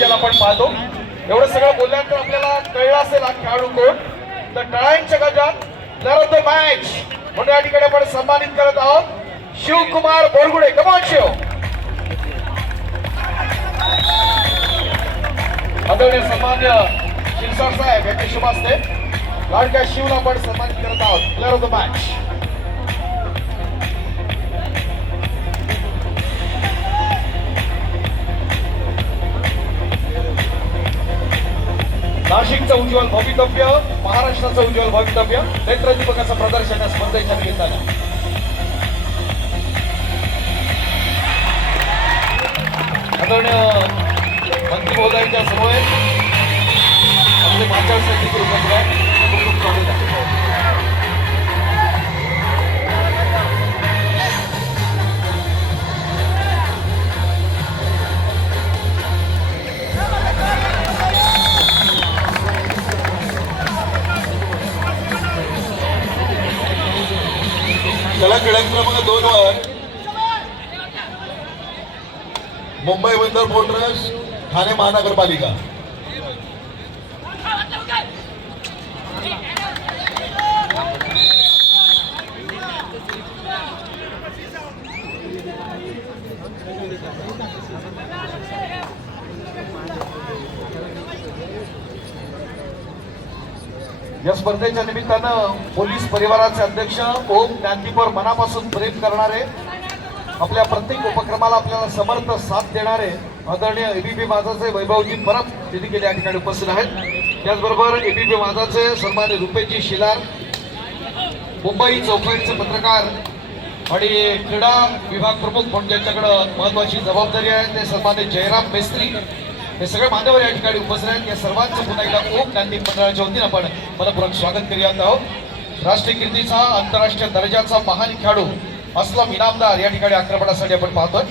याला आपण पाहतो. एवढं सगळं बोलल्यानंतर आपल्याला कळलं असेल हा खेळाडू कोण. तर टाळ्यांच्या गजरात प्लेयर ऑफ द मॅच म्हणून या ठिकाणी आपण सन्मानित करत आहोत शिवकुमार बोरगुडे. कमान शिव. आदरणीय सन्मान्य शिरसाट साहेब यांचे शुभ हस्ते लाडक्या शिवला आपण सन्मानित करत आहोत प्लेयर ऑफ द मॅच. नाशिकचं उज्ज्वल भवितव्य, महाराष्ट्राचं उज्ज्वल भवितव्य नेत्रदीपकाचं प्रदर्शन या स्पर्धेच्या निमित्तानं. आदरणीय मंत्री महोदयांच्या समवेत आपले माचारसाठी उपस्थित आहे. खूप स्वागत आहे. त्याला खेळाडू क्रमांक 2 वर मुंबई बंदर पोर्ट्स ठाणे महानगरपालिका. या स्पर्धेच्या निमित्तानं पोलीस परिवाराचे अध्यक्ष ओम ज्ञानदीपवर मनापासून प्रेम करणारे, आपल्या प्रत्येक उपक्रमाला आपल्याला समर्थ साथ देणारे आदरणीय एबीपी माझाचे वैभवजी परब तिथे गेले या ठिकाणी उपस्थित आहेत. त्याचबरोबर एबीपी माझाचे सन्मान्य रुपेशजी शिलार, मुंबई चौफेरचे पत्रकार आणि क्रीडा विभाग प्रमुख म्हणून ज्यांच्याकडे महत्वाची जबाबदारी आहे ते सन्मान्य जयराम मेस्त्री, हे सगळे मान्यवर या ठिकाणी उपस्थित आहेत. या सर्वांचं पुन्हा एकदा ओम ज्ञानदीप मंडळाच्या वतीने आपण मनपूर्वक स्वागत करूयात आहोत. राष्ट्रीय कीर्तीचा आंतरराष्ट्रीय दर्जाचा महान खेळाडू अस्लम इनामदार या ठिकाणी आक्रमणासाठी आपण पाहतोय.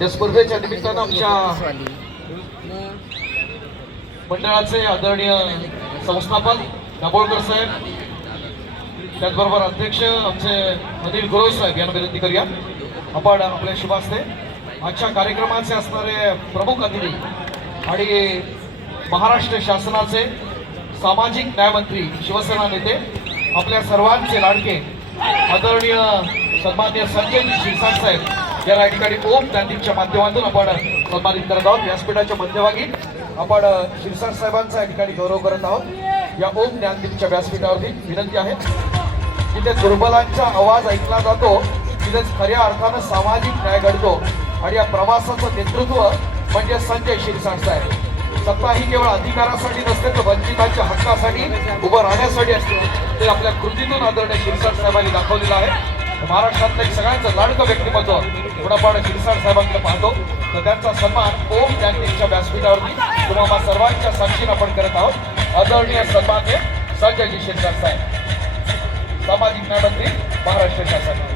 या स्पर्धेच्या निमित्तानं आमच्या मंडळाचे आदरणीय संस्थापक दाभोळकर साहेब, त्याचबरोबर अध्यक्ष आमचे अनिल गुरव साहेब यांना विनंती करूया आपण आपल्या शुभ हस्ते आजच्या कार्यक्रमाचे असणारे प्रमुख अतिथी आणि महाराष्ट्र शासनाचे सामाजिक न्यायमंत्री, शिवसेना नेते, आपल्या सर्वांचे लाडके आदरणीय सन्मान्य संजयजी शिरसाट साहेब या ठिकाणी ओम ज्ञानदीपच्या माध्यमातून आपण सन्मानित करत आहोत. व्यासपीठाच्या मध्यभागी आपण शिरसाट साहेबांचा या ठिकाणी गौरव करत आहोत. या ओम ज्ञानदीपच्या व्यासपीठावरती विनंती आहे, जिथे दुर्बलांचा आवाज ऐकला जातो तिथेच खऱ्या अर्थानं सामाजिक न्याय घडतो आणि या प्रवासाचं नेतृत्व म्हणजे संजय शिरसाट साहेब. सत्ता ही केवळ अधिकारासाठी नसते तर वंचितांच्या हक्कासाठी उभं राहण्यासाठी असते. ते आपल्या कृतीतून आदरणीय शिरसाट साहेबांनी दाखवलेलं आहे. महाराष्ट्रातलं एक सगळ्यांचं लाडकं व्यक्तिमत्व म्हणून आपण शिरसाट साहेबांकडे पाहतो तर त्यांचा सन्मान ओम ज्ञानदीपच्या व्यासपीठावरती तुम्हाला सर्वांच्या साक्षीने आपण करत आहोत. आदरणीय सन्मान्य संजयजी शिरसाट साहेब, सामाजिक न्याय मंत्री, महाराष्ट्र शासन.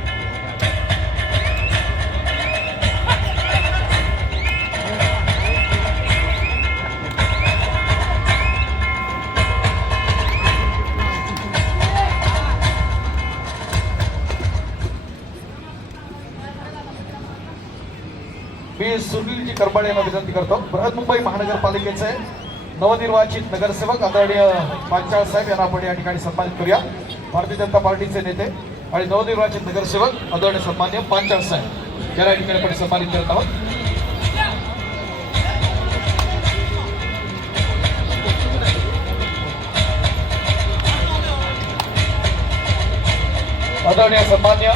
मी सुनीलजी करमाळे यांना विनंती करतो. बृहन्मुंबई महानगरपालिकेचे नवनिर्वाचित नगरसेवक आदरणीय पांचाळ साहेब यांना आपण या ठिकाणी सन्मानित करूया. भारतीय जनता पार्टीचे नेते आणि नवनिर्वाचित नगरसेवक आदरणीय सन्मान्य पांचाळ साहेब यांना या ठिकाणी आपण सन्मानित करत आहोत. आदरणीय सन्मान्य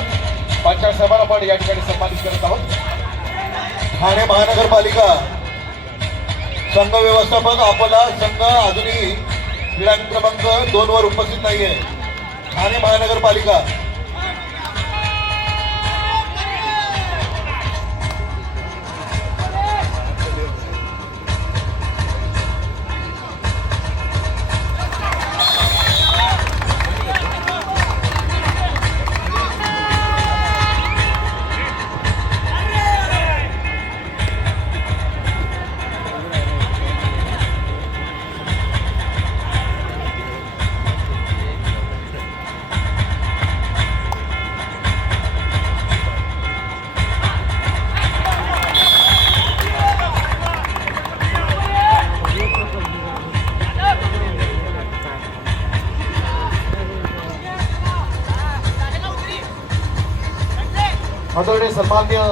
पांचाळ साहेबांना आपण या ठिकाणी सन्मानित करत आहोत. ठाणे महानगरपालिका संघ व्यवस्थापक आपला संघ अजूनही क्रीडांक क्रमांक 2 वर उपस्थित नाहीये. ठाणे महानगरपालिका आदरणीय सन्मान्य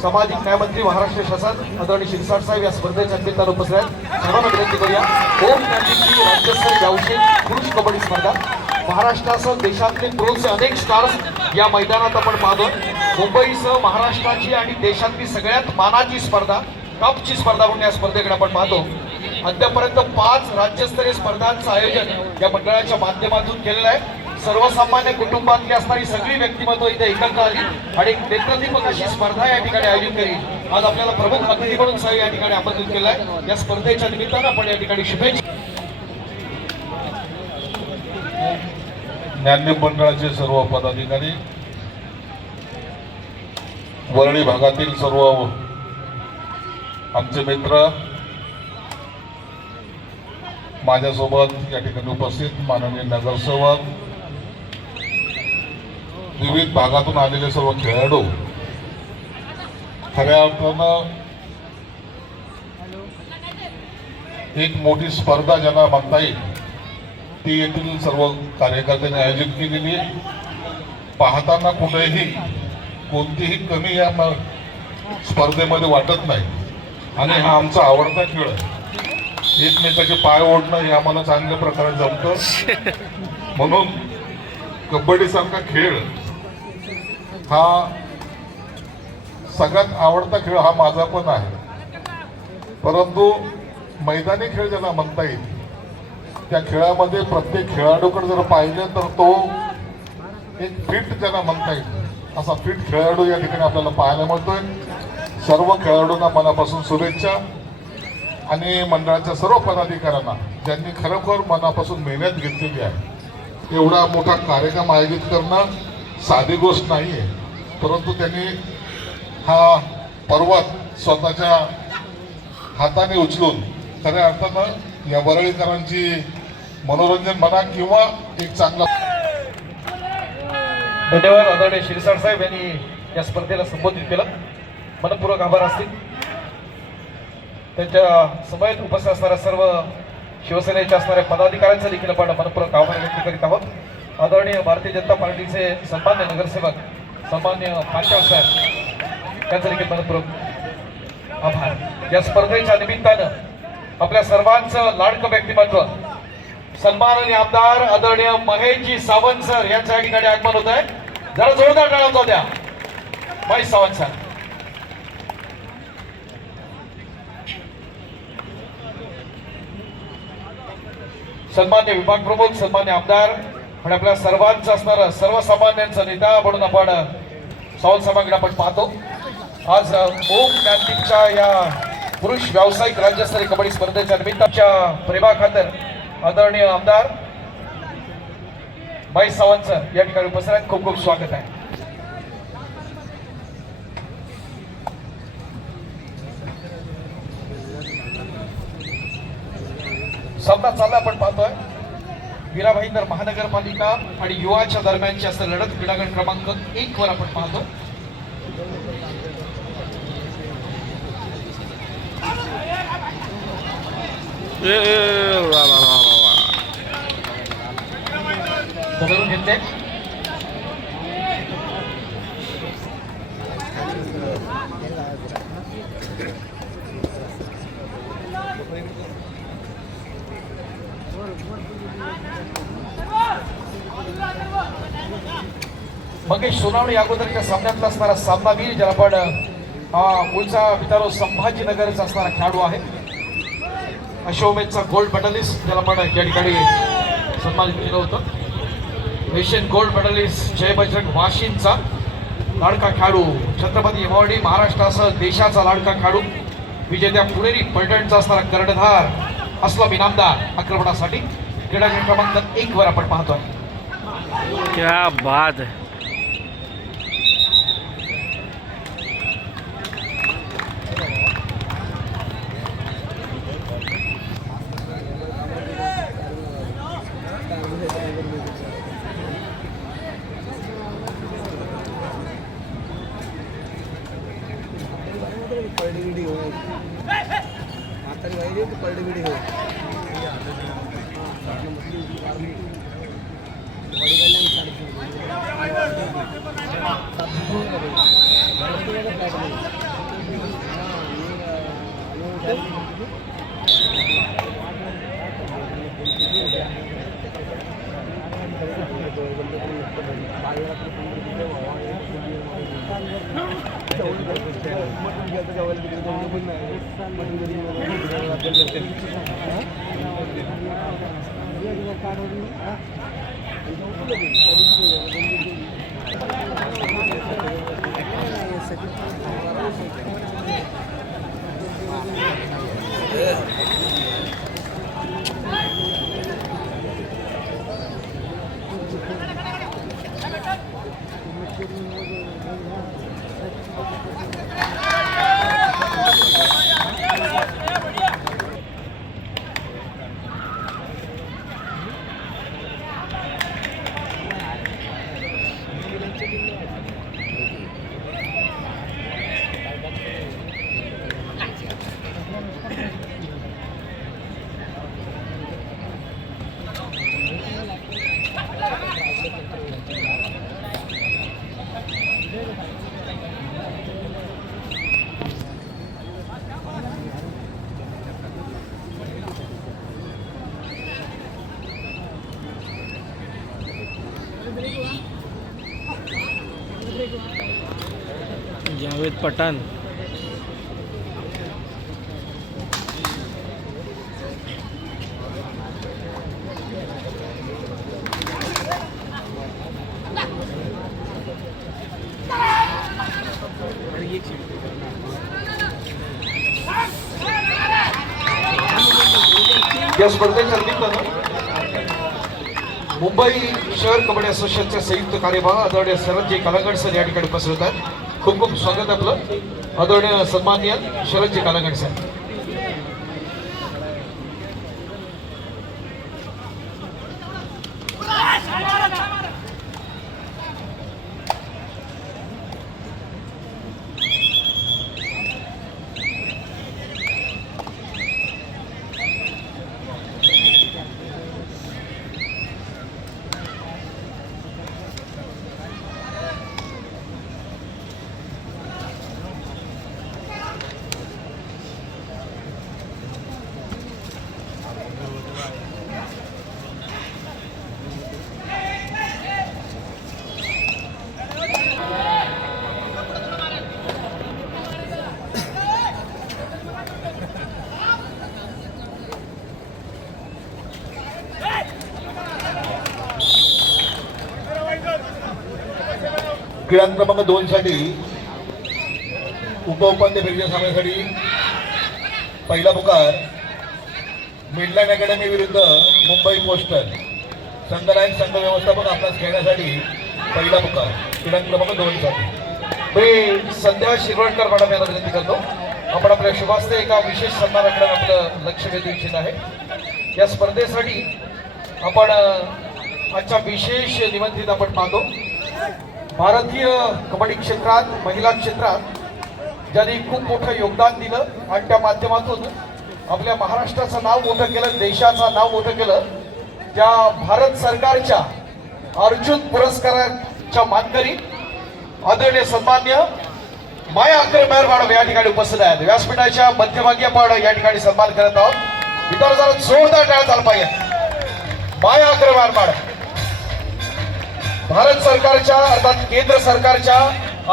सामाजिक न्याय मंत्री महाराष्ट्र शासन आदरणीय शिरसाट साहेब या स्पर्धेच्या निमित्तानं उपस्थित आहेत. सर्वांना विनंती करूया. ओम ज्ञानदीपची राज्यस्तरीय व्यावसायिक पुरुष कबड्डी स्पर्धा महाराष्ट्रासह देशातले पुरुषचे अनेक स्टार्स या मैदानात आपण पाहतो. मुंबईसह महाराष्ट्राची आणि देशातली सगळ्यात मानाची स्पर्धा कपची स्पर्धा म्हणून या स्पर्धेकडे आपण पाहतो. अद्यापर्यंत 5 राज्यस्तरीय स्पर्धांचं आयोजन या मंडळाच्या माध्यमातून केलेलं आहे. सर्वसामान्य कुटुंबातली असणारी सगळी व्यक्तिमत्व इथे एकत्र आली आणि एक नेत्रदीपक अशी स्पर्धा या ठिकाणी आयोजित केली. आज आपल्याला प्रमुख अतिथी म्हणून साहेब या ठिकाणी आमंत्रित केलं आहे. या स्पर्धेच्या निमित्तानं आपण या ठिकाणी शुभेच्छा. ज्ञानदीप मंडळाचे सर्व पदाधिकारी, वरळी भागातील सर्व आमचे मित्र, माझ्यासोबत या ठिकाणी उपस्थित माननीय नगरसेवक, विविध भागातून आलेले सर्व खेळाडू, खऱ्या अर्थानं एक मोठी स्पर्धा ज्यांना म्हणता येईल ती येथील सर्व कार्यकर्त्यांनी आयोजित केलेली आहे. पाहताना कुठेही कोणतीही कमी या स्पर्धेमध्ये वाटत नाही आणि हा आमचा आवडता खेळ आहे. एकमेकाचे पाय ओढणं हे आम्हाला चांगल्या प्रकारे जमतं. म्हणून कबड्डीसारखा खेळ हा सगळ्यात आवडता खेळ हा माझा पण आहे. परंतु मैदानी खेळ ज्याला म्हणता येईल त्या खेळामध्ये प्रत्येक खेळाडूकडे जर पाहिलं तर तो एक फिट ज्याला म्हणता येईल असा फिट खेळाडू या ठिकाणी आपल्याला पाहायला मिळतोय. सर्व खेळाडूंना मनापासून शुभेच्छा आणि मंडळाच्या सर्व पदाधिकाऱ्यांना ज्यांनी खरोखर मनापासून मेहनत घेतलेली आहे. एवढा मोठा कार्यक्रम आयोजित करणं साधी गोष्ट नाही आहे, परंतु त्यांनी हा पर्वत स्वतःच्या हाताने उचलून खऱ्या अर्थानं या वरळीकरांची मनोरंजन म्हणा किंवा एक चांगला. धन्यवाद. आदरणीय शिरसाट साहेब यांनी या स्पर्धेला संबोधित केलं. मनपूर्वक आभार असतील. त्यांच्या समवेत उपस्थित असणाऱ्या सर्व शिवसेनेच्या असणाऱ्या पदाधिकाऱ्यांचा देखील आपण मनपूर्वक आभार व्यक्त करीत आहोत. आदरणीय भारतीय जनता पार्टीचे सन्मान्य नगरसेवक सन्मान्य पांचाळ साहेब त्यांचा देखील मनपूर्वक आभार. या स्पर्धेच्या निमित्तानं आपल्या सर्वांचं लाडकं व्यक्तिमत्व सन्माननीय आमदार आदरणीय महेशजी सावंत सर यांच्या या ठिकाणी आगमन होत आहे. जरा जोरदार टाळ्या वाजवा द्या. महेश सावंत सर. सन्मान्य विभाग प्रमुख, सन्मान्य आमदार आणि आपल्या सर्वांचं असणारं सर्वसामान्यांचा नेता म्हणून आपण सावंत साहेबांकडे आपण पाहतो. आज ओम ज्ञानदीपच्या या पुरुष व्यावसायिक राज्यस्तरीय कबड्डी स्पर्धेच्या निमित्ताच्या प्रेमाखातर आदरणीय आमदार महेश सावंत सर या ठिकाणी उपस्थित आहेत. खूप खूप स्वागत आहे. सामना चालला आपण पाहतोय. वीरा भाईंदर महानगरपालिका आणि युवाच्या दरम्यानची असं लढत क्रीडागट क्रमांक 1 वर आपण पाहतो. वा वा वा वा वा. धरून घेतले. मंगेश सोनावणे या अगोदरच्या सामन्यातला असणारा सामनावीर ज्याला आपण मूळचा मित्रांनो संभाजीनगरचा असणारा खेळाडू आहे. अशोमेधचा गोल्ड मेडलिस्ट ज्याला आपण या ठिकाणी सन्मानित केलं होतं. एशियन गोल्ड मेडलिस्ट जय बजरंग वाशिमचा लाडका खेळाडू, छत्रपती एवॉर्डी महाराष्ट्रासह देशाचा लाडका खेळाडू, विजेत्या पुणेरी पलटणचा असणारा कर्णधार असलम इनामदार आक्रमणासाठी क्रीडा क्रमांक 1 वर आपण पाहतोय. क्या बात है. जावेद पठाण. या स्पर्धेच्या निमित्तानं मुंबई शहर कबड्डी असोसिएशनच्या संयुक्त कार्यभाग आदरणीय शरदजी कलागड सर या ठिकाणी उपस्थित आहेत. खूप खूप स्वागत आपलं आदरणीय सन्माननीय शरदजी कलागड सर. क्रीडा क्रमांक 2 साठी उपउपांत्य फेरीच्या सामन्यासाठी पहिला पुकार मिडलँड अकॅडमी विरुद्ध मुंबई पोस्टल. संघनायक संघ व्यवस्थापक आपणास खेळण्यासाठी पहिला पुकार क्रीडा क्रमांक 2 साठी. मी संध्या शिरवळकर मॅडम यांना विनंती करतो, आपण आपल्या शुभास्ते एका विशेष सन्मानाकडे आपलं लक्ष वेधू इच्छित आहे. या स्पर्धेसाठी आपण आजच्या विशेष निमंत्रित आपण पाहतो भारतीय कबड्डी क्षेत्रात, महिला क्षेत्रात ज्यांनी खूप मोठं योगदान दिलं आणि त्या माध्यमातून आपल्या महाराष्ट्राचं नाव मोठं केलं, देशाचं नाव मोठं केलं, त्या भारत सरकारच्या अर्जुन पुरस्काराच्या मानकरी आदरणीय सन्मान्य माया अग्रमेहर मॅडम या ठिकाणी उपस्थित आहेत. व्यासपीठाच्या मध्यभागी आपण या ठिकाणी सन्मान करत आहोत. इतर जरा जोरदार टाळ्या झाला पाहिजे. माया अग्रमेहर मॅडम भारत सरकारच्या अर्थात केंद्र सरकारच्या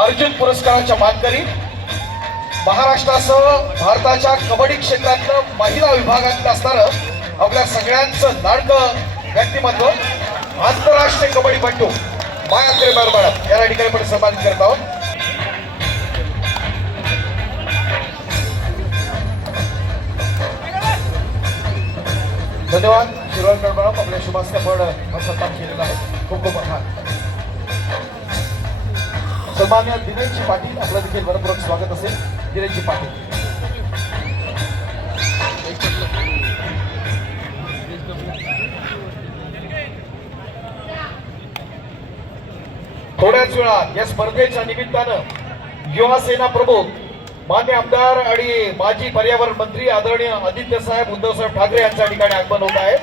अर्जुन पुरस्काराच्या मानकरी, महाराष्ट्रासह भारताच्या कबड्डी क्षेत्रातलं महिला विभागातलं असणारं आपल्या सगळ्यांचं लाडकं व्यक्तिमत्व आंतरराष्ट्रीय कबड्डीपटू माया अग्रमेहर मॅडम या ठिकाणी आपण सन्मानित करत आहोत. धन्यवाद शिरवाडकर मॅडम, आपल्या शुभास्ते आपण सन्मान केलेला आहे. खूप खूप आभार. सन्मान्य दिनेशजी पाटील आपलं देखील मनपूर्वक स्वागत असेल. दिनेशजी पाटील थोड्याच वेळात या स्पर्धेच्या निमित्तानं युवा सेना प्रमुख मान्य आमदार आणि माजी पर्यावरण मंत्री आदरणीय आदित्य साहेब उद्धव साहेब ठाकरे यांच्या ठिकाणी आगमन होत आहे.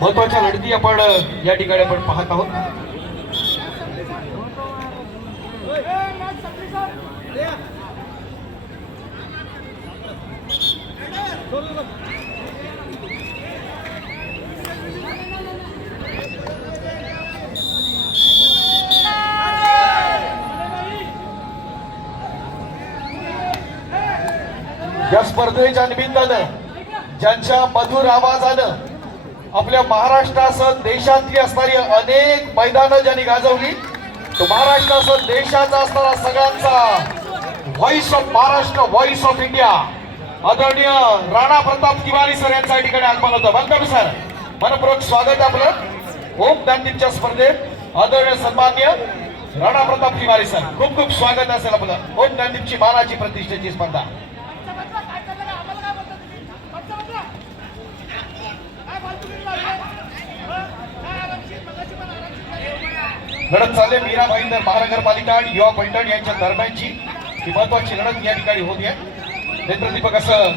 महत्वाच्या लढती आपण या ठिकाणी आपण पाहत आहोत. या स्पर्धेच्या निमित्तानं ज्यांच्या मधुर आवाजानं आपल्या महाराष्ट्रासह देशातली असणारी अनेक मैदानं ज्यांनी गाजवली, तो महाराष्ट्रासह देशाचा असणारा सगळ्यांचा voice of Maharashtra, voice of India आदरणीय राणा प्रताप तिवारी सर यांच्या ठिकाणी आगमन होतं. वंदन सर, मनपूर्वक स्वागत आपलं ओम ज्ञानदीपच्या स्पर्धेत. आदरणीय सन्मान्य राणा प्रताप तिवारी सर, खूप खूप स्वागत असेल आपलं ओम ज्ञानदीपची मानाची प्रतिष्ठेची स्पर्धा. लढत चालले मीरा भाईंदर महानगरपालिका आणि युवा पैठण यांच्या दरम्यानची ही महत्वाची लढत या ठिकाणी होती आहे. नेत्रदीपक असं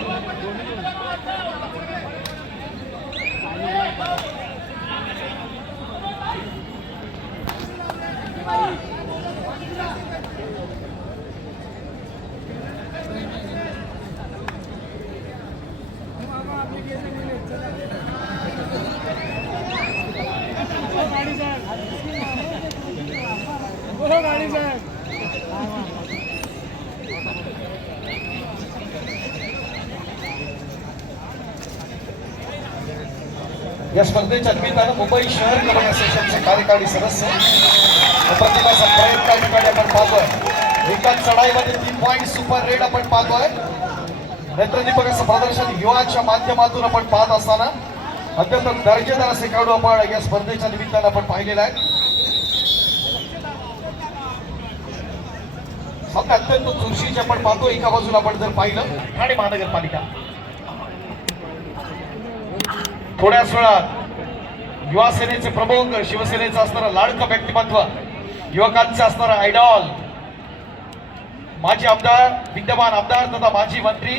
या स्पर्धेच्या निमित्तानं मुंबई शहर कबड्डी असोसिएशनचे कार्यकारी सदस्य प्रतिभाचा प्रयत्न या ठिकाणी आपण पाहतोय. एकाच चढाईमध्ये 3 पॉईंट सुपर रेड आपण पाहतोय. नेत्रदीपक असं प्रदर्शन युवाच्या माध्यमातून आपण पाहत असताना अत्यंत दर्जेदार असे खेळाडू आपण या स्पर्धेच्या निमित्तानं आपण पाहिलेला आहे. सामना अत्यंत चुरशीचे आपण पाहतो. एका बाजूला आपण जर पाहिलं ठाणे महानगरपालिका, थोड्याच वेळात युवा सेनेचे प्रमुख, शिवसेनेचं असणारं लाडकं व्यक्तिमत्व, युवकांचं असणारं आयडॉल माजी आमदार, विद्यमान आमदार तथा माजी मंत्री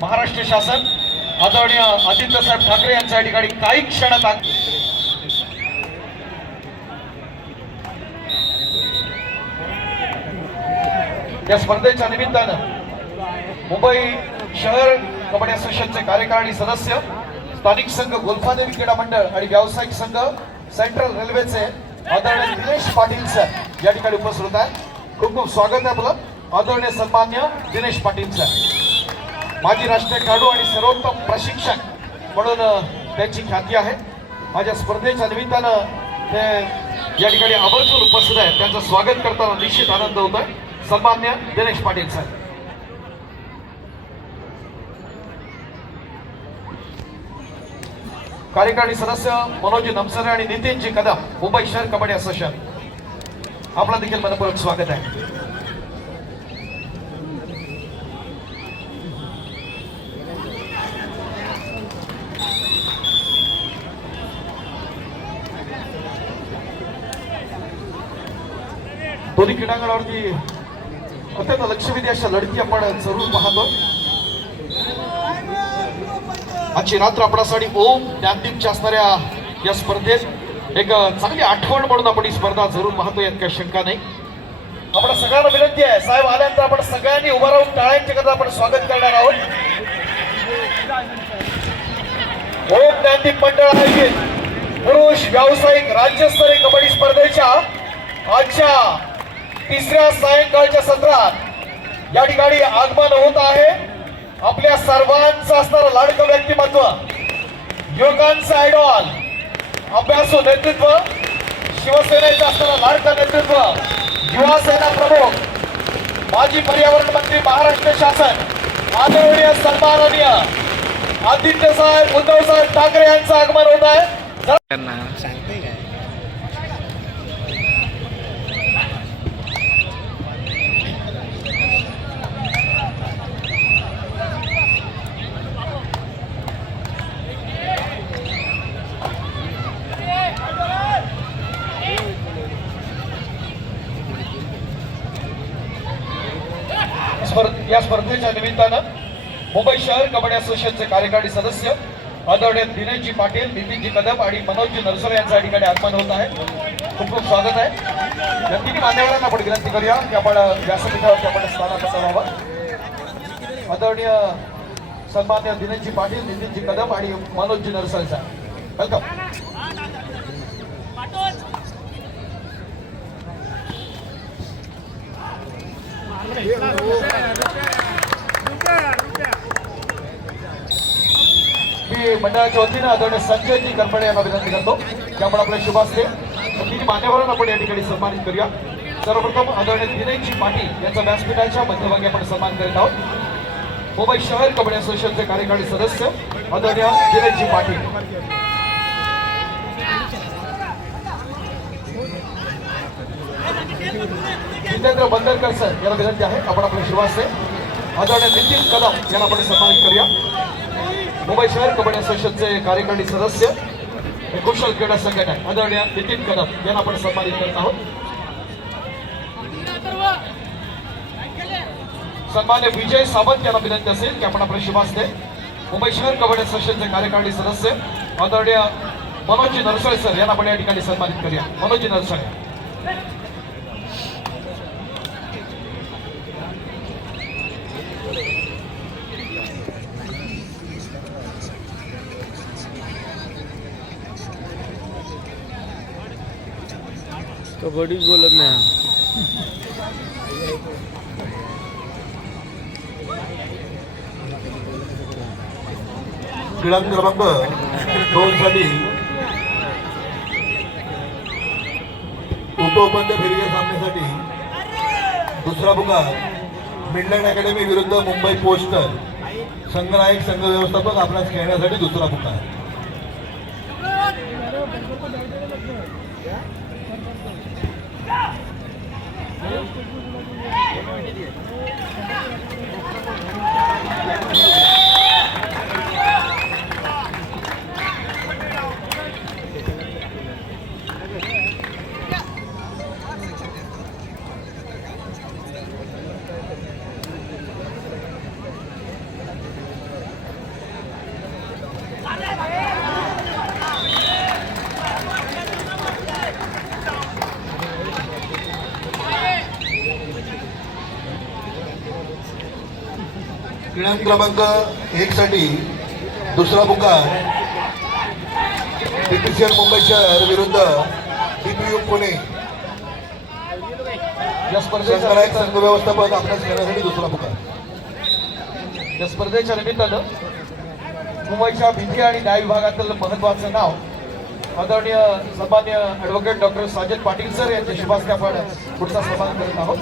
महाराष्ट्र शासन आदरणीय आदित्य साहेब ठाकरे यांच्या या ठिकाणी काही क्षणात या स्पर्धेच्या निमित्तानं मुंबई शहर कबड्डी असोसिएशनचे कार्यकारिणी सदस्य, स्थानिक संघ गोल्फादेवी क्रीडा मंडळ आणि व्यावसायिक संघ सेंट्रल रेल्वेचे आदरणीय दिनेश पाटील सर या ठिकाणी उपस्थित होत आहेत. खूप खूप स्वागत आहे आपलं. आदरणीय सन्मान्य दिनेश पाटील सर माजी राष्ट्रीय खेळाडू आणि सर्वोत्तम प्रशिक्षक म्हणून त्यांची ख्याती आहे. माझ्या स्पर्धेच्या निमित्तानं ते या ठिकाणी आवर्जून उपस्थित आहेत. त्यांचं स्वागत करताना निश्चित आनंद होत आहे. सन्मान्य दिनेश पाटील सर. कार्यकारिणी सदस्य मनोज नमसरे आणि नितीनजी कदम, मुंबई शहर कबड्डी असोसिएशन, आपलं देखील मनपूर्वक स्वागत आहे. दोन्ही क्रीडांगणावरती अत्यंत लक्षवेधी अशा लढती आपण जरूर पाहतो. आजची रात्र आपणासाठी ओम ज्ञानदीपच्या असणाऱ्या या स्पर्धेत एक चांगली आठवण म्हणून आपण ही स्पर्धा जरूर पाहतो, यात काही शंका नाही. आपण सगळ्यांना विनंती आहे, साहेब आल्यानंतर आपण सगळ्यांनी उभा राहून टाळ्यांच्या करता आपण स्वागत करणार आहोत. ओम ज्ञानदीप मंडळ आयोजित पुरुष व्यावसायिक राज्यस्तरीय कबड्डी स्पर्धेच्या आजच्या तिसऱ्या सायंकाळच्या सत्रात या ठिकाणी आगमन होत आहे. आपल्या सर्वांचं असणारं लाडकं व्यक्तिमत्व, युवकांचं आयडॉल, अभ्यासू नेतृत्व, शिवसेनेचं असणारं लाडकं नेतृत्व, युवा सेना प्रमुख, माजी पर्यावरण मंत्री महाराष्ट्र शासन आदरणीय सन्माननीय आदित्य साहेब उद्धव साहेब ठाकरे यांचं आगमन होत आहे. सांगते काय या स्पर्धेच्या निमित्तानं मुंबई शहर कबड्डी असोसिएशनचे कार्यकारी सदस्य आदरणीय दिनेशजी पाटील, नितीनजी कदम आणि मनोजजी नरसरे यांच्या ठिकाणी आगमन होत आहे. खूप खूप स्वागत आहे. या तिन्ही मान्यवरांना आपण विनंती करूया की आपण व्यासपीठावरती आपण स्थानापन्न व्हावं. आदरणीय सन्मान्य दिनेशजी पाटील, नितीनजी कदम आणि मनोजजी नरसरे साहेब, वेलकम. मी मंडळाच्या वतीनं आदरणीय संजयजी करपडे यांना विनंती करतो की आपण आपल्या शुभ हस्ते तिन्ही मान्यवरांना आपण या ठिकाणी सन्मानित करूया. सर्वप्रथम आदरणीय दिनेशजी पाटील यांचा व्यासपीठाच्या मध्यभागी आपण सन्मान करीत आहोत. मुंबई शहर कबड्डी असोसिएशनचे कार्यकारी सदस्य आदरणीय दिनेशजी पाटील. जितेंद्र बंदरकर सर यांना विनंती आहे आपण आपल्या शुभ हस्ते आदरणीय नितीन कदम यांना आपण सन्मानित करूया. मुंबई शहर कबड्डी असोसिएशनचे कार्यकारी सदस्य कुशल क्रीडा संघटक आदरणीय नितीन कदम यांना आपण सन्मानित करत आहोत. सन्मान्य विजय सावंत यांना विनंती असेल की आपण आपल्या शुभ हस्ते मुंबई शहर कबड्डी असोसिएशनचे कार्यकारी सदस्य आदरणीय मनोजजी नरसळे सर यांना आपण या ठिकाणी सन्मानित करूया. मनोजजी नरसळे. कबड्डीच बोलत नाही. क्रीडा क्रमांक 2 साठी उपउपांत्य फेरीच्या सामन्यासाठी दुसरा पुकार मिडलँड अकॅडमी विरुद्ध मुंबई पोस्टल संघनायक संघ व्यवस्थापक आपणास खेळण्यासाठी दुसरा पुकार. क्रीडांगण क्रमांक 1 साठी दुसरा पुकार DPCL मुंबई शहर विरुद्ध DPU पुणे या स्पर्धेच्या संघनायक संघ व्यवस्थापक आपल्याच खेळण्यासाठी दुसरा पुकार. या स्पर्धेच्या निमित्तानं मुंबईच्या भीती आणि न्याय विभागातील महत्वाचं नाव आदरणीय सन्मान्य advocate doctor Sajid Patil sir यांच्या शुभास्ते आपण पुढचा सन्मान करत आहोत.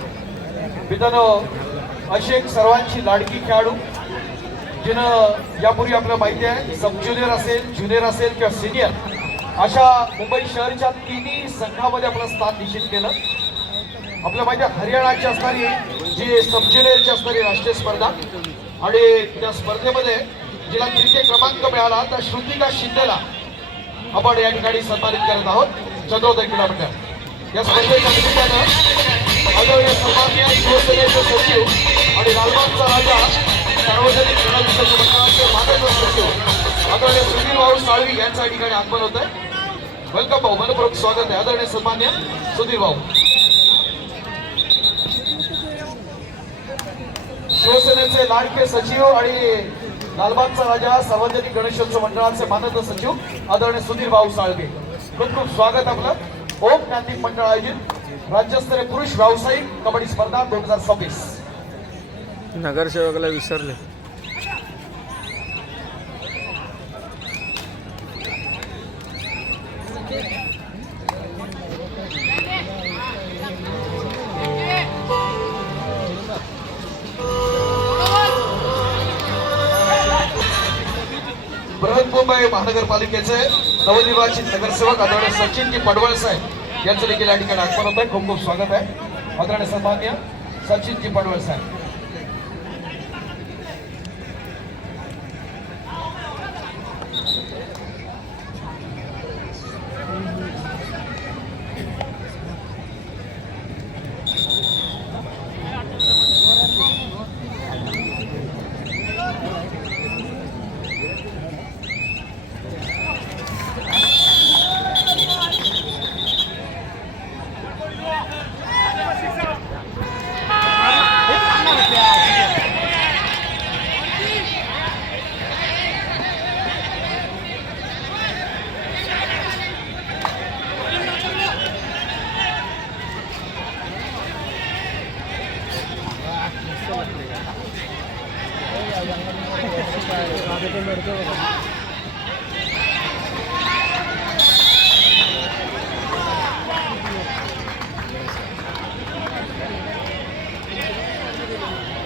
मित्रांनो, अशी एक सर्वांची लाडकी खेळाडू जिनं यापूर्वी आपल्याला माहिती आहे सब ज्युनियर असेल, ज्युनियर असेल किंवा सिनियर अशा मुंबई शहरच्या तिन्ही संघामध्ये आपलं स्थान निश्चित केलं. आपल्याला माहिती आहे हरियाणाची असणारी जी सब ज्युनियरची असणारी राष्ट्रीय स्पर्धा आणि त्या स्पर्धेमध्ये जिला तृतीय क्रमांक मिळाला त्या श्रुतिका शिंदेला आपण या ठिकाणी सन्मानित करत आहोत. चंद्रोदय क्रीडा मंडळ या स्पर्धेच्या निमित्तानं आदरणीय सन्माननीय शिवसेनेचे सचिव आणि लालबागचा राजा सार्वजनिक क्रीडा विषयक मंडळाचे माननीय सचिव आदरणीय सुधीर भाऊ साळवी यांच्या ठिकाणी आगमन होत आहे. वेलकम भाऊ, मनपूर्वक स्वागत आहे आदरणीय सन्मान्य सुधीर भाऊ. शिवसेनेचे लाडके सचिव आणि लालबागचा राजा सार्वजनिक गणेशोत्सव मंडळाचे मानद सचिव आदरणीय सुधीर भाऊ साळवे, खूप खूप स्वागत आपलं. ओम ज्ञानदीप मंडळ आयोजित राज्यस्तरीय पुरुष व्यावसायिक कबड्डी स्पर्धा 2026. नगरसेवकाला विसरले. बृहन्मुंबई महानगरपालिकेचे नवनिर्वाचित नगरसेवक आदरणीय सचिनजी पडवळ साहेब यांचं देखील या ठिकाणी आगमन होत आहे. खूप खूप स्वागत आहे आदरणीय सन्मान्य सचिनजी पडवळ साहेब.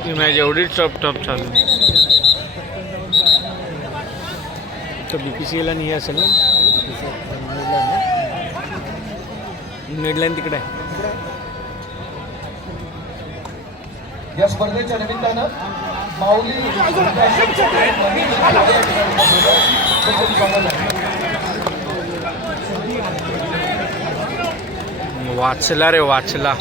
ही मॅच एवढी टफ चालू तर BPCL आणि हे असेल ना, मिडलाईन तिकडे आहे. या स्पर्धेच्या निमित्तानं माऊली वाचला रे वाचला.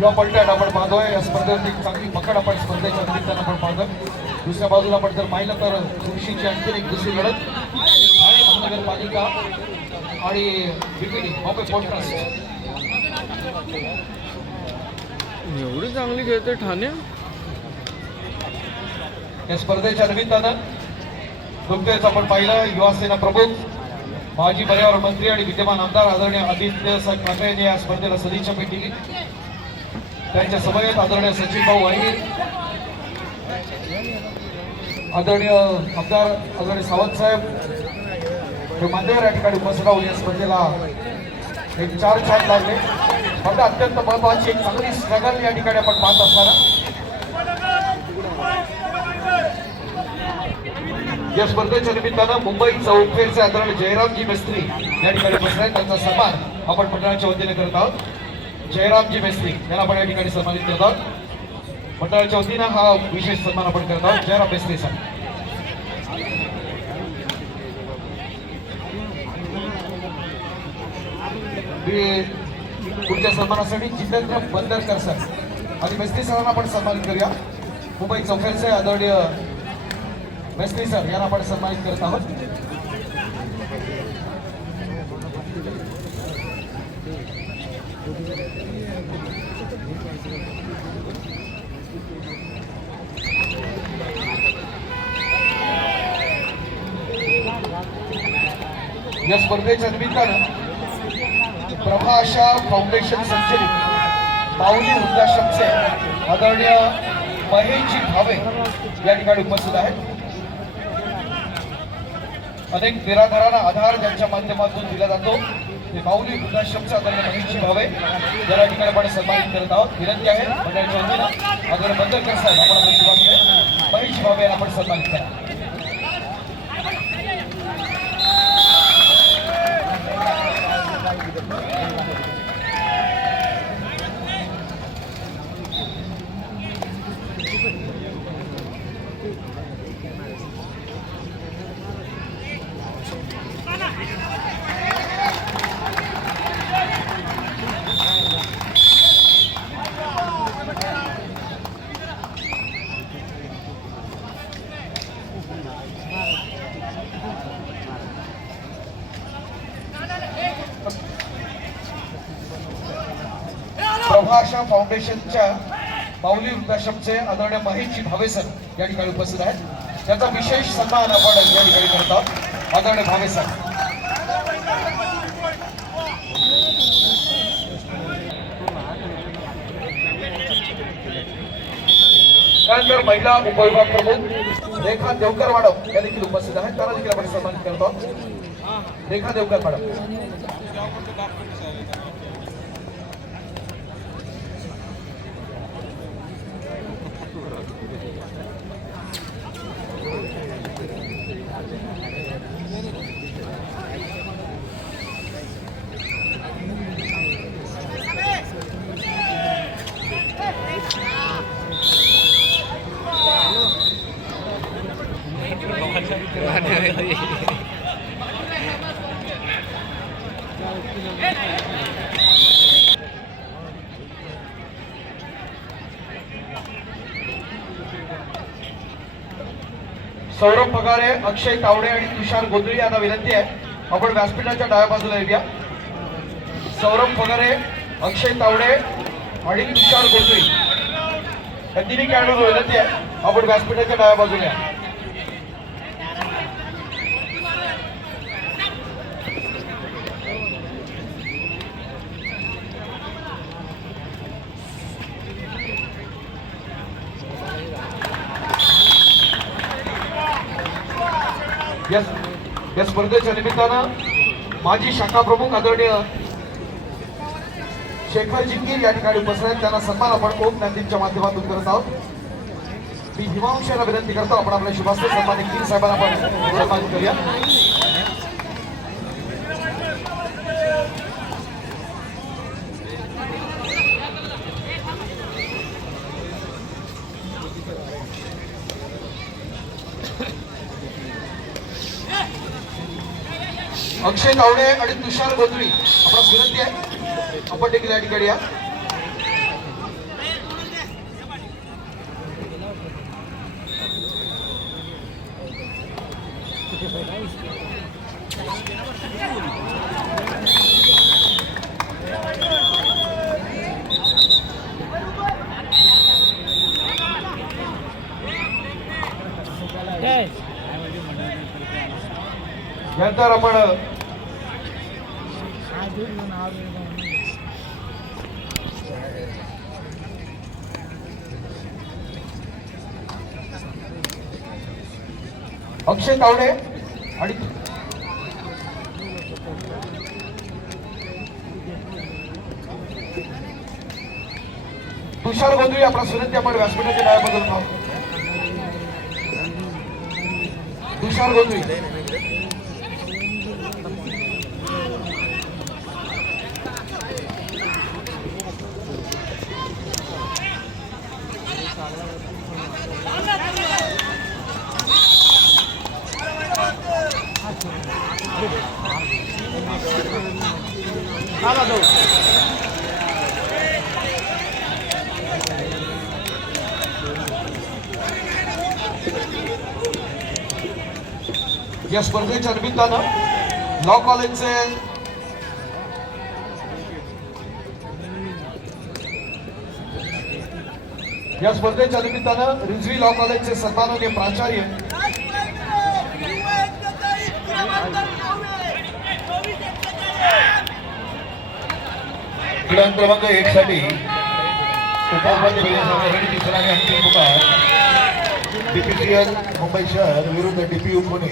या पलट्यात आपण पाहतोय या स्पर्धेत एक चांगली पकड आपण स्पर्धेच्या निमित्तानं आपण पाहतोय. दुसऱ्या बाजूला आपण जर पाहिलं तर खुर्शीची आणखी एक दुसरी लढत ठाणे महानगरपालिका आणि BPD बॉम्बे पोर्ट ट्रस्ट. एवढी चांगली खेळते ठाणे. या स्पर्धेच्या निमित्तानं नुकतेच आपण पाहिलं युवा सेना प्रमुख माजी पर्यावरण मंत्री आणि विद्यमान आमदार आदरणीय आदित्य साहेब ठाकरे यांनी या स्पर्धेला सदिच्छा भेट दिली. त्यांच्या समवेत आदरणीय सचिन भाऊ वाहिनी, आदरणीय आमदार आदरणीय सावंत साहेब हे मान्यवर या ठिकाणी उपस्थित राहून या स्पर्धेला एक 4 छान लागले. स्पर्धा अत्यंत महत्वाची एक चांगली स्ट्रगल या ठिकाणी आपण पाहत असताना या स्पर्धेच्या निमित्तानं मुंबई चौफेरचे आदरणीय जयरामजी मेस्त्री या ठिकाणी उपस्थित आहेत. त्यांचा सन्मान आपण मंडळाच्या वतीने करत आहोत. जयरामजी मेस्त्री यांना आपण या ठिकाणी सन्मानित करत आहोत. मंडळाच्या वतीनं हा विशेष सन्मान आपण करत आहोत. जयराम बेस्ते सर. पुढच्या सन्मानासाठी जितेंद्र बंदरकर सर आणि बेस्ते सरांना आपण सन्मानित करूया. मुंबई चौफेरचे आदरणीय बेस्ते सर यांना आपण सन्मानित करत आहोत. या स्पर्धेच्या निमित्तानं प्रभाषा फाउंडेशन संचलित माऊली वृद्धाश्रमचे आदरणीय महेशजी भावे या ठिकाणी उपस्थित आहेत. अनेक निराधारांना आधार ज्यांच्या माध्यमातून दिला जातो ते माऊली वृद्धाश्रमचे आदरणीय महेशजी भावे या ठिकाणी आपण सन्मानित करत आहोत. विनंती आहे मंडळाच्या वतीनं आदरणीय बंदरकर साहेब आपण आपल्या शिवासने महेशजी भावे यांना आपण सन्मानित करा. प्रभाषा फाउंडेशनच्या माऊली वृद्धाश्रमचे आदरणीय महेशजी भावे सर या ठिकाणी उपस्थित आहेत. त्याचा विशेष सन्मान आपण या ठिकाणी करत आहोत. आदरणीय भावे सर. त्यानंतर महिला उपविभाग प्रमुख रेखा देवकर मॅडम या देखील उपस्थित आहेत. त्यांना देखील आपण सन्मानित करत आहोत. रेखा देवकर मॅडम. सौरभ पगारे, अक्षय तावडे आणि तुषार गोंधळी यांना विनंती आहे आपण व्यासपीठाच्या डाव्या बाजूला येऊया. सौरभ पगारे, अक्षय तावडे आणि तुषार गोंधळी या तिन्ही खेळाडूंना विनंती आहे आपण व्यासपीठाच्या डाव्या बाजूला या. या स्पर्धेच्या निमित्तानं माजी शाखा प्रमुख आदरणीय शेखर जिंगीर या ठिकाणी उपस्थित आहेत. त्यांना सन्मान आपण ओम ज्ञानदीपच्या माध्यमातून करत आहोत. मी हिमांशू यांना विनंती करतो आपण आपल्या शुभास्ते सन्मान गिर साहेबांना आपण सन्मानित करूया. अक्षय तावडे आणि तुषार गोंधळी आपणास विनंती आहे आपण देखील या ठिकाणी या. नंतर आपण अक्षय तावडे आणि तुषार गोंधळी आपला विनंती आपण व्यासपीठाच्या डाव्याबद्दल पाहू. तुषार गोंधळी या स्पर्धेच्या निमित्तानं लॉ कॉलेजचे रिझवी लॉ कॉलेजचे सन्माननीय प्राचार्य क्रमांक 1 साठी उपउपाध्याय तिसरा आणि अंतिम पुकार DPCL मुंबई शहर विरुद्ध DPU पुणे.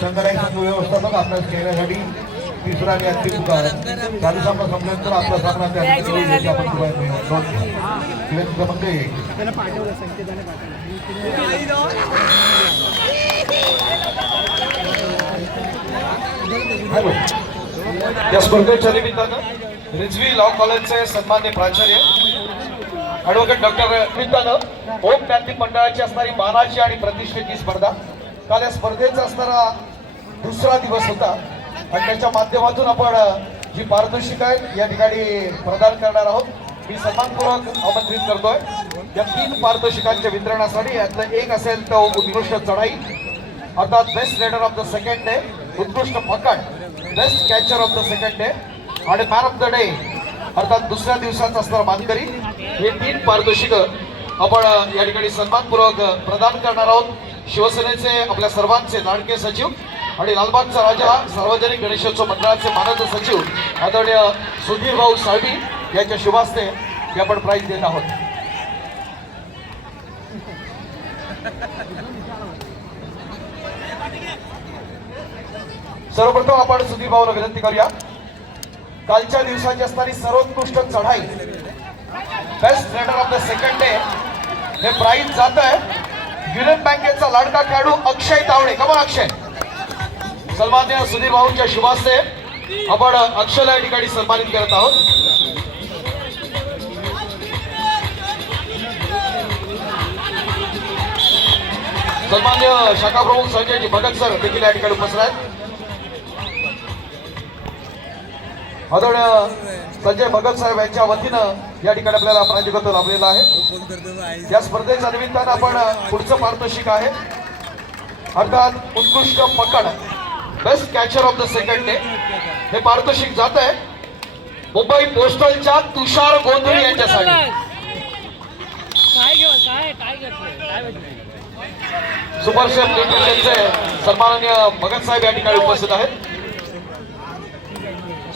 संघनायक संघ व्यवस्थापक आपल्यास खेळण्यासाठी तिसरा आणि अंतिम पुकार. चालू सामना संपल्यानंतर आपला सामना त्या आपण नोंद घ्या. क्रमांक 1. या स्पर्धेच्या निमित्तानं रिझवी लॉ कॉलेजचे सन्मान्य प्राचार्य ॲडव्होकेट डॉक्टर निमित्तानं ओम क्रांती मंडळाची असणारी मानाची आणि प्रतिष्ठेची स्पर्धा. काल या स्पर्धेचा असणारा दुसरा दिवस होता आणि त्याच्या माध्यमातून आपण जी पारितोषिक आहे या ठिकाणी प्रदान करणार आहोत. मी सन्मानपूर्वक आमंत्रित करतोय या 3 पारितोषिकांच्या वितरणासाठी. यातलं एक असेल तो उत्कृष्ट चढाई अर्थात best raider of the second day, उत्कृष्ट पकड best catcher of the second day आणि मॅन ऑफ द डे अर्थात दुसऱ्या दिवसाचा असणारा मानकरी. हे 3 पारितोषिक आपण या ठिकाणी सन्मानपूर्वक प्रदान करणार आहोत. शिवसेनेचे आपल्या सर्वांचे लाडके सचिव आणि लालबागचा राजा सार्वजनिक गणेशोत्सव मंडळाचे मानद सचिव आदरणीय सुधीर भाऊ साळवी यांच्या शुभ हस्ते हे आपण प्राइज देत आहोत. सर्वप्रथम आपण सुधीर भाऊला विनंती करूया. कालच्या दिवसाची असणारी सर्वोत्कृष्ट चढाई best raider of the second day हे प्राइज जात आहे युनियन बँकेचा लाडका खेळाडू अक्षय तावडे. कमा अक्षय. सन्मान्य सुधीर भाऊंच्या शुभ हस्ते आपण अक्षयला या ठिकाणी सन्मानित करत आहोत. सन्मान्य शाखा प्रमुख संजयजी भगत सर देखील या ठिकाणी उपस्थित आहेत. आदरणीय संजय भगत साहेब यांच्या वतीनं या ठिकाणी आपल्याला प्रायोजकत्व लाभलेलं आहे. या स्पर्धेच्या निमित्तानं आपण पुढचं पारितोषिक आहे अर्थात उत्कृष्ट पकड best catcher of the second day हे पारितोषिक जात आहे मुंबई पोस्टलच्या तुषार गोंधळी यांच्यासाठी. सुपर शेफ न्यूट्रिशनचे सन्माननीय भगत साहेब या ठिकाणी उपस्थित आहेत.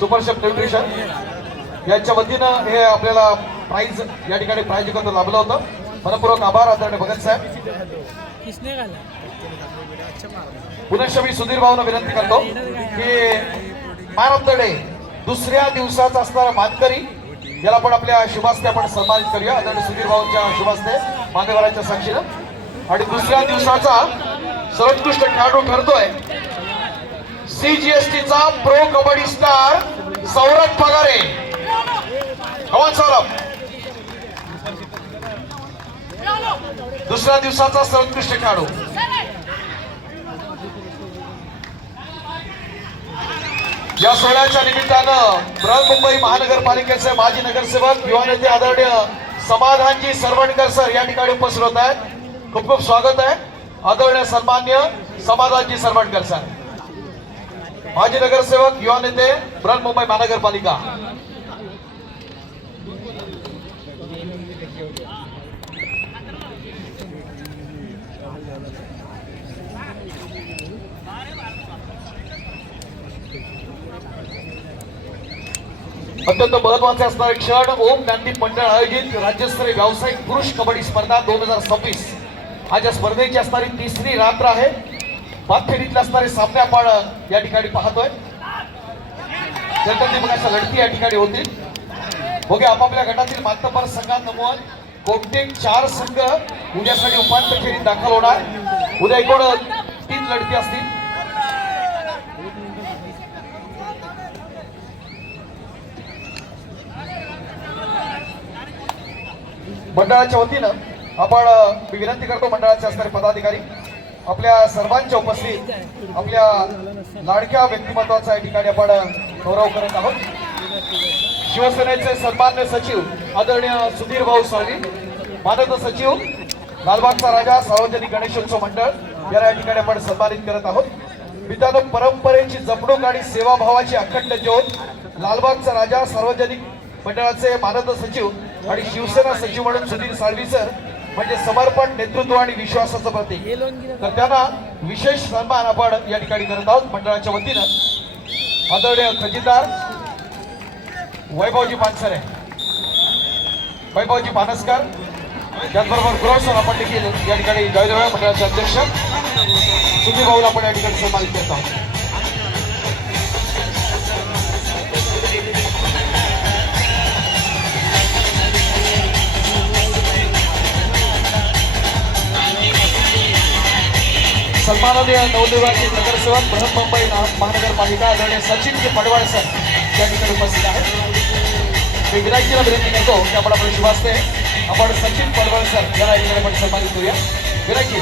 सुपर शेफ न्यूट्रिशन यांच्या वतीनं हे आपल्याला प्राइज या ठिकाणी प्रायोजकत्व लाभलं होतं. मनपूर्वक आभार आदरणीय भगत साहेब. पुन्हा मी सुधीर भाऊंना विनंती करतो की मॅन ऑफ द डे दुसऱ्या दिवसाचा असणारा मानकरी याला आपण आपल्या शुभास्ते आपण सन्मानित करूया आदरणीय सुधीर भाऊंच्या शुभास्ते मान्यवरांच्या साक्षीनं. आणि दुसऱ्या दिवसाचा सर्वोत्कृष्ट खेळाडू ठरतोय CGSTचा प्रो कबड्डी स्टार सौरभ पगारे. हवान सौरभ. दुसऱ्या दिवसाचा सर्वोत्कृष्ट खेळाडू. या सोहळ्याच्या निमित्तानं बृहन्मुंबई महानगरपालिकेचे माजी नगरसेवक युवा नेते आदरणीय समाधानजी सरवणकर सर या ठिकाणी उपस्थित होत आहेत. खूप खूप स्वागत आहे आदरणीय सन्मान्य समाधानजी सरवणकर सर. माजी नगरसेवक युवा नेते बृहन्मुंबई महानगरपालिका. अत्यंत महत्वाचे असणारे क्षण ओम क्रांती मंडळ आयोजित राज्यस्तरीय व्यावसायिक पुरुष कबड्डी स्पर्धा 2026. आज या स्पर्धेची असणारी 3री रात्र आहे. पाथेरीतले असणारे सामने आपण या ठिकाणी पाहतोय. अशा लढती या ठिकाणी होतील. बघूया आपापल्या गटातील मातबर संघात नमवत कोणते 4 संघ उद्यासाठी उपांत्य फेरीत दाखल होणार. उद्या एकूण 3 लढती असतील. मंडळाच्या वतीनं आपण मी विनंती करतो मंडळाचे असणारे पदाधिकारी आपल्या सर्वांच्या उपस्थित आपल्या लाडक्या व्यक्तिमत्वाचा या ठिकाणी आपण गौरव करत आहोत. शिवसेनेचे सन्मान्य सचिव आदरणीय सुधीर भाऊ साळवी, मानद सचिव लालबागचा राजा सार्वजनिक गणेशोत्सव मंडळ यांना या ठिकाणी आपण सन्मानित करत आहोत. मित्रांनो, परंपरेची जपणूक आणि सेवाभावाची अखंड ज्योत लालबागचा राजा सार्वजनिक मंडळाचे मानद सचिव आणि शिवसेना सचिव म्हणून सुधीर साळवी सर म्हणजे समर्पण, नेतृत्व आणि विश्वासाचं प्रतीक. तर त्यांना विशेष सन्मान आपण या ठिकाणी करत आहोत मंडळाच्या वतीनं. आदरणीय खजिनदार वैभवजी पानसरे, वैभवजी पानसकर, त्याचबरोबर गुरव सर आपण देखील या ठिकाणी जयदेव मंडळाचे अध्यक्ष सुधीर भाऊला आपण या ठिकाणी सन्मानित करत आहोत. सन्माननीय नवनिर्वाचित नगरसेवक बृहन्मुंबई महानगरपालिका आदरणीय सचिन पडवाळ सर या ठिकाणी उपस्थित आहेत. मी गिराईकीला विनंती करतो की आपण आपल्या शुभास्ते आपण सचिन पडवाळ सर यांना या ठिकाणी आपण सन्मानित करूया. गिराईकी